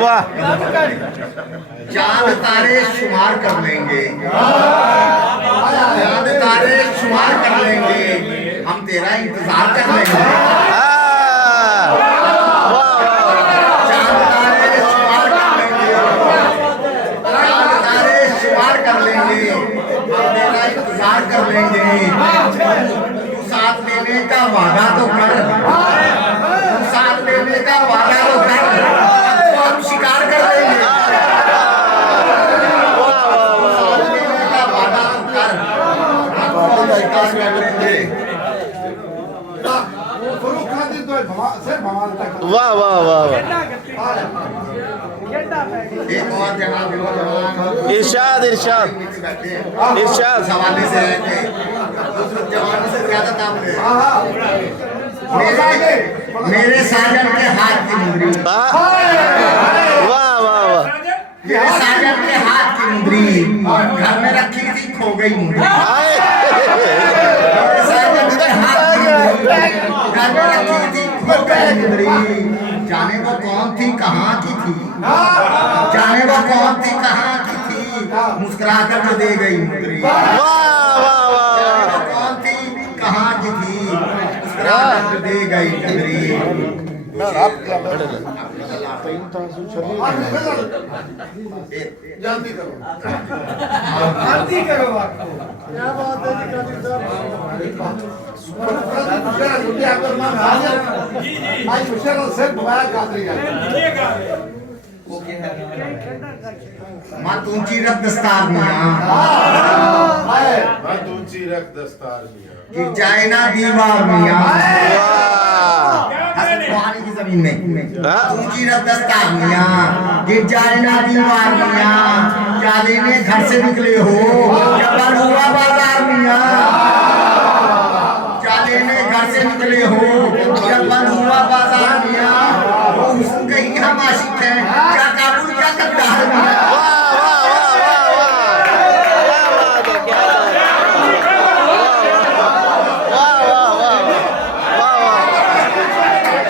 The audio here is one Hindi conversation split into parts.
वाह चांद तारे शुमार कर लेंगे, चांद तारे शुमार कर लेंगे, हम तेरा इंतजार कर लेंगे। चांद तारे शुमार कर लेंगे, चांद तारे शुमार कर लेंगे, हम तेरा इंतजार कर लेंगे। तू साथ लेने का वादा तो कर, तू साथ लेने का वादा तो कर, हम शिकार कर लेंगे। वाह वाह वाह वाह एक और जनाब इरशाद इरशाद इरशाद हवाले से है कि जवानों से ज्यादा दाम ले मेरे साजन के हाथ की मुंदरी, वाह वाह वाह मेरे साजन के हाथ की मुंदरी घर में रखी थी, खो गई मुंदरी। मेरे साजन के हाथ की मुंदरी घर में रखी थी, खो गई मुंदरी। जाने वो कौन थी कहाँ की थी, जाने वो कौन थी कहाँ की थी, मुस्कुरा कर जो दे गई मुंदरी। वाह वाह वाह जाने वो कौन थी कहाँ की थी, मुस्कुरा कर जो दे गई मुंदरी। जल्दी करो, जल्दी करो। क्या बात है माँ तूंची रख दस्तार मियाँ, ऊंची रख दस्तार मियां, गिर जाए ना दीवार मियाँ। वाह पानी की जमीन में हाँ? ऊंची रख दस्तार मियाँ, गिर जाए ना दीवार मियाँ। क्या लेने घर से निकले हो जब बंद हुआ बाजार मियाँ, क्या लेने घर से निकले हो जब बंद हुआ बाजार मियाँ। वो हुस्न कहीं हम आशिक हैं, क्या काबुल क्या कद्दार मियाँ।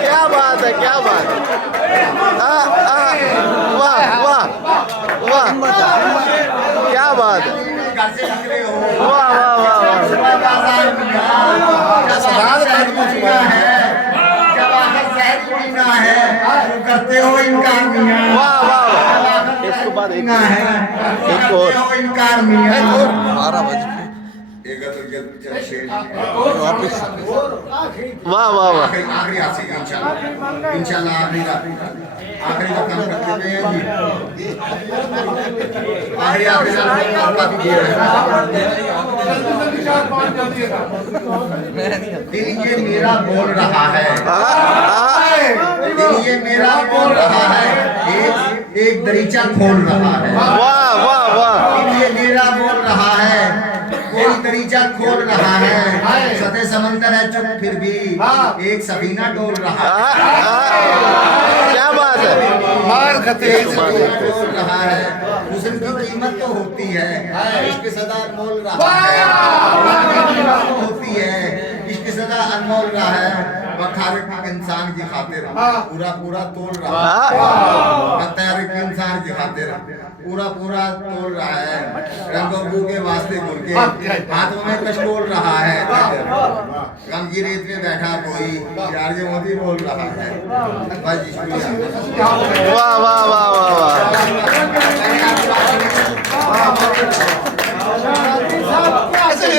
क्या बात है क्या बात है वाह वाह वाह क्या बात है घर से निकले हो वाह वाह वाह हुआ बाजार मियाँ। जब आखिर शहर पीना है, जब आखिर शहर पीना है, तुम करते हो इनकार मियाँ। वाह वाह इसके बाद एक है एक और करते हो इनकार मियाँ। 12 बज गए वापस वाह वाह वाह आखिरी हाथ से इंशाल्लाह इंशाल्लाह आखिरी का काम करते हुए हैं जी। आखिरी काम काफी देर है। दिल ये मेरा बोल रहा है, दिल ये मेरा बोल रहा है, एक दरीचा खोल रहा है। वाह वाह वाह दिल ये मेरा बोल रहा है, कोई दरीचा खोल रहा है। सतह समंदर है चुप फिर भी एक सफीना डोल रहा है। क्या बात है मार खते डोल रहा है, हुस्न की कीमत तो होती है, इश्क सदा अनमोल रहा है। होती है इश्क सदा अनमोल रहा है। बखारिक इंसान की खातिर पूरा पूरा तोड़ रहा है, बखारिक इंसान की खातिर पूरा पूरा तोड़ रहा है। रंगों बू के वास्ते घुर के हाथों में कशकोल रहा है। गम की रेत में बैठा कोई यार ये मोदी बोल रहा है। बस जी शुक्रिया। वाह वाह वाह वाह वाह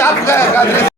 आप